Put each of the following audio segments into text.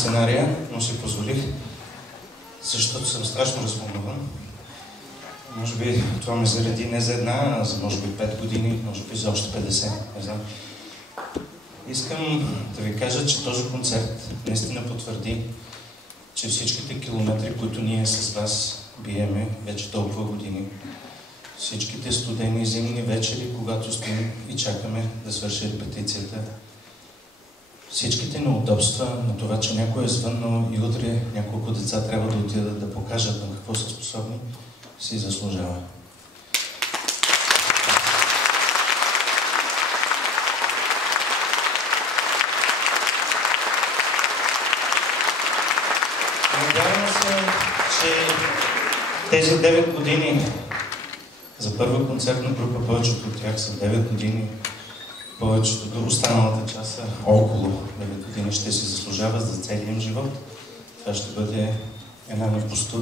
сценария, но си позволих, защото съм страшно развълнуван. Може би това ме зареди не за една, а за може би 5 години, може би за още 50, не знам. Искам да ви кажа, че този концерт наистина потвърди, че всичките километри, които ние с вас биеме вече толкова години, всичките студени зимни вечери, когато стоим и чакаме да свърши репетицията, всичките неудобства на това, че някой е звъннал и утре няколко деца трябва да отидат да покажат на какво са способни, си заслужава. Надявам се, че тези 9 години за първа концертна група, повечето от тях са 9 години, повечето до останалата част са около 9 години, ще си заслужава за целия им живот. Това ще бъде една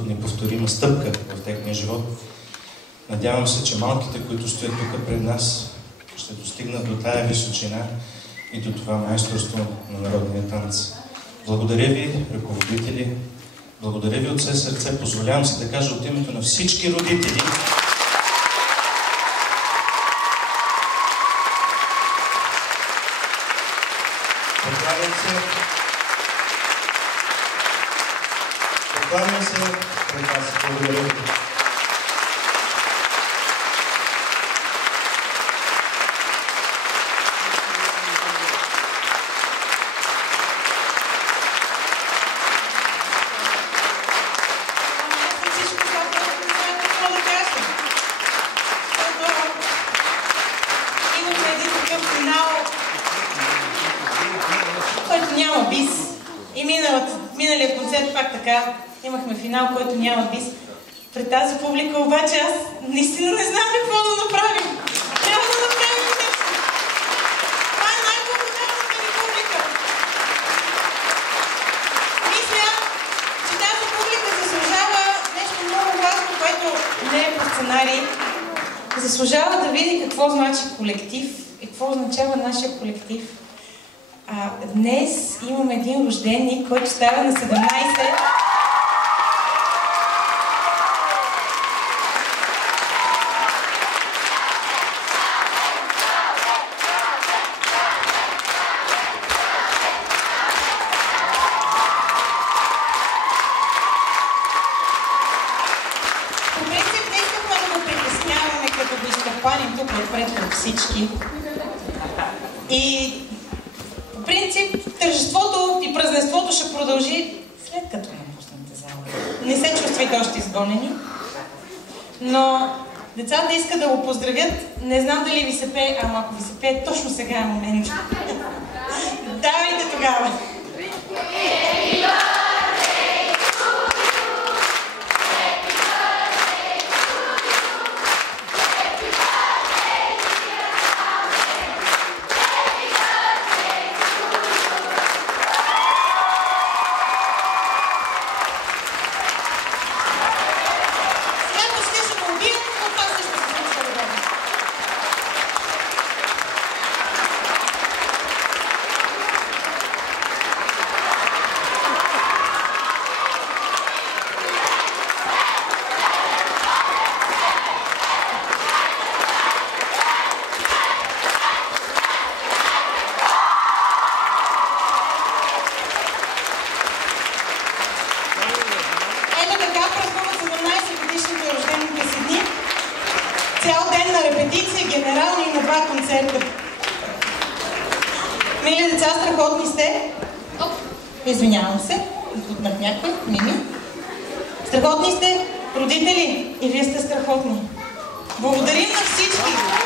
неповторима стъпка в техния живот. Надявам се, че малките, които стоят тук пред нас, ще достигнат до тая височина и до това майсторство на народния танц. Благодаря ви, ръководители. Благодаря ви от все сърце. Позволявам се да кажа от името на всички родители. Покланям се пред вас. Благодаря ви. Който няма бис. И миналия концерт пак така имахме финал, който няма бис. Пред тази публика обаче аз наистина не знам какво да направим. Трябва да направим нещо. Това е най-благодарната ни публика. Мисля, че тази публика заслужава нещо много важно, което не е по сценарий. Заслужава да види какво значи колектив и какво означава нашия колектив. Днес имам един рожденик, който става на 17. По принцип не искахме да го притесняваме, като го изтъпаним тук отпред пред всички. И по принцип тържеството и празненството ще продължи след като напуснете зала. Не се чувствайте още изгонени. Но децата искат да го поздравят. Не знам дали ви се пее, ама ако ви се пее, точно сега е момент. Давайте тогава! Цял ден на репетиция, генерални и на 2 концерта. Мили деца, страхотни сте. Извинявам се, отпутнах някой, Мими. Страхотни сте, родители, и вие сте страхотни. Благодарим на всички.